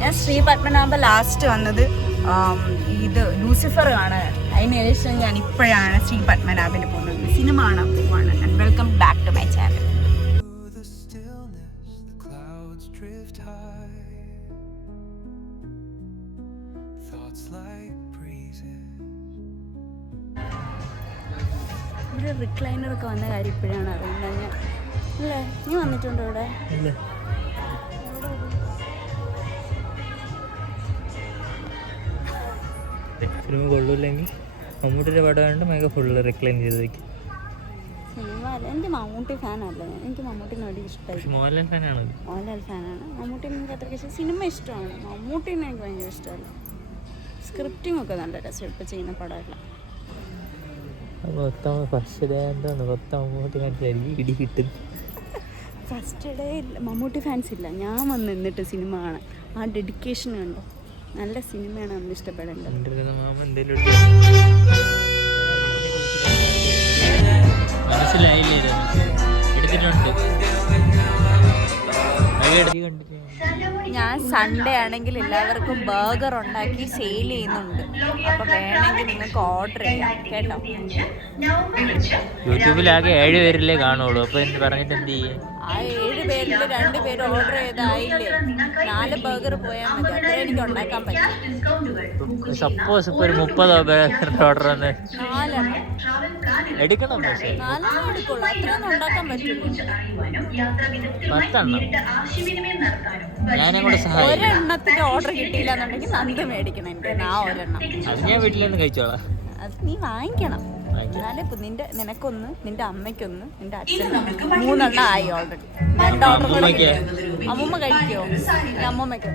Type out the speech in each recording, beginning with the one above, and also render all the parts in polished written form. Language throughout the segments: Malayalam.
ഞാൻ ശ്രീ പത്മനാഭ ലാസ്റ്റ് വന്നത് ഇത് ലൂസിഫർ കാണാൻ. അതിനുശേഷം ഞാൻ ഇപ്പോഴാണ് ശ്രീ പത്മനാഭന് പോകുന്നത്. സിനിമ കാണാൻ പോവാണ്. And welcome back to my channel. ഇവിടെ റിക്ലൈനറൊക്കെ വന്ന കാര്യം ഇപ്പോഴാണ് അറിയുന്നത് ഞാൻ. അല്ലേ, നീ വന്നിട്ടുണ്ടോ ഇവിടെ? സിനിമ കൊള്ളൂല്ലെങ്കിൽ മമ്മൂട്ടിയുടെ പടമായിട്ട് മേഘ ഫുള്ള് റിക്ലൈൻ ചെയ്ത് വയ്ക്കും. സിനിമ അല്ല, എനിക്ക് മമ്മൂട്ടി ഫാനല്ല. എനിക്ക് മമ്മൂട്ടിനെ വലിയ ഇഷ്ടമായി. മോഹൻലാൽ ഫാനാണ്. മോഹൻലാൽ ഫാനാണ്. മമ്മൂട്ടിനെ എനിക്ക് അത്രയ്ക്ക് ഇഷ്ടം. സിനിമ ഇഷ്ടമാണ്, മമ്മൂട്ടിനെ എനിക്ക് ഭയങ്കര ഇഷ്ടമല്ല. സ്ക്രിപ്റ്റിംഗ് ഒക്കെ നല്ല രസം ഇപ്പോൾ ചെയ്യുന്ന പടമെല്ലാം. മൊത്തം ഫസ്റ്റ് ഡേ എന്താണ് മൊത്തം മമ്മൂട്ടി ഫാൻസ് ഇടി കിട്ടും. ഫസ്റ്റ് ഡേ മമ്മൂട്ടി ഫാൻസ് ഇല്ല. ഞാൻ വന്ന് നിന്നിട്ട് സിനിമ കാണാൻ ആ ഡെഡിക്കേഷൻ കണ്ടോ. നല്ല സിനിമയാണ് നമ്മൾ ഇഷ്ടപ്പെടേണ്ടത്. മനസ്സിലായില്ലേ? എടുത്തിട്ടുണ്ട്. ഞാൻ സൺഡേ ആണെങ്കിൽ എല്ലാവർക്കും ബർഗർ ഉണ്ടാക്കി സെയിൽ ചെയ്യുന്നുണ്ട്. അപ്പോൾ വേണമെങ്കിൽ നിങ്ങൾക്ക് ഓർഡർ ചെയ്യാം കേട്ടോ. യൂട്യൂബിലാകെ 7 പേരിലേ കാണുള്ളൂ. അപ്പോൾ എന്ത് പറഞ്ഞിട്ട് എന്ത് ചെയ്യേ? ആ 7 പേരിൽ 2 പേര് ഓർഡർ ചെയ്തായില്ലേ, 4 ബർഗർ പോയാൽ മതി. അത്രേ എനിക്ക് ഉണ്ടാക്കാൻ പറ്റും. സപ്പോസ് ഇപ്പോൾ ഒരു 30 ബർഗറിൻ്റെ ഓർഡർ വന്ന് 4 എടുക്കണം. പക്ഷേ 4 എടുക്കുള്ളൂ. അത്രയൊന്നും ഉണ്ടാക്കാൻ പറ്റില്ല. 10 ഞാനും കൂടെ സഹായിക്കും. ഒരെണ്ണത്തിന്റെ ഓർഡർ കിട്ടിയില്ല എന്നുണ്ടെങ്കിൽ നന്ദ് മേടിക്കണം എൻ്റെ ആ ഒരെണ്ണം. അത് ഞാൻ വീട്ടിൽ നിന്ന് കഴിച്ചോളാം. അത് നീ വാങ്ങിക്കണം. എന്നാലേ നിനക്കൊന്ന്, നിന്റെ അമ്മയ്ക്കൊന്ന്, നിന്റെ അച്ഛന് 3 എണ്ണം ആയി ഓൾറെഡി. 2 ഓർഡർ കൂടെ. അമ്മൂമ്മ കഴിക്കോ? അമ്മൂമ്മയ്ക്ക്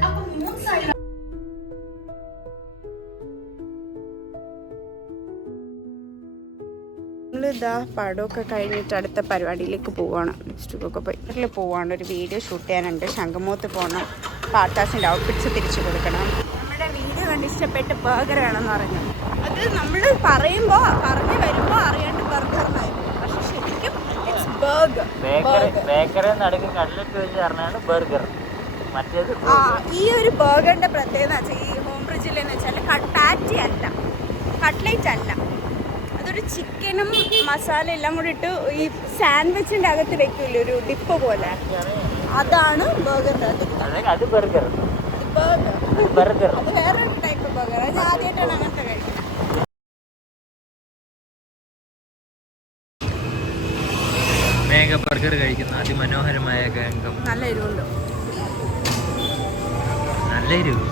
നമ്മളിതാ പടമൊക്കെ കഴിഞ്ഞിട്ട് അടുത്ത പരിപാടിയിലേക്ക് പോവാണ്. ലിപ്സ്റ്റിക്കൊക്കെ പോയി പോവാണ്. ഒരു വീഡിയോ ഷൂട്ട് ചെയ്യാനുണ്ട്. ശംഖുമുഖത്ത് പോകണം. പാർട്ടാസിൻ്റെ ഔട്ട്ഫിറ്റ്സ് തിരിച്ചു കൊടുക്കണം. നമ്മുടെ വീഡിയോ കണ്ട് ഇഷ്ടപ്പെട്ട് ബർഗർ വേണമെന്ന് പറഞ്ഞു. അത് നമ്മൾ പറഞ്ഞു വരുമ്പോൾ അറിയാണ്ട് ബർഗർ എന്നായിരുന്നു. പക്ഷെ ശരിക്കും ഇറ്റ്സ് ബർഗർ. ഈ ഒരു ബർഗറിൻ്റെ പ്രത്യേകത വെച്ചാൽ ഈ ഹോം ബ്രിഡ്ജിലെന്ന് വെച്ചാൽ പാറ്റി അല്ല, കട്ട്ലേറ്റ് അല്ല. അതൊരു ചിക്കനും മസാല എല്ലാം കൂടി ഇട്ട് ഈ സാൻഡ്വിച്ചിൻ്റെ അകത്ത് വെക്കില്ല, ഒരു ഡിപ്പ് പോലെ. അതാണ് ബർഗറിൻ്റെ അകത്ത്. അത് വേറൊരു ടൈപ്പ് ബർഗർ. അത് ആദ്യമായിട്ടാണ് അങ്ങനത്തെ കഴിക്കുന്നത്. മേഘ ബർഗർ കഴിക്കുന്ന അതിമനോഹരമായ രംഗം. നല്ല എരിവുണ്ടോ? നല്ല എരിവ്.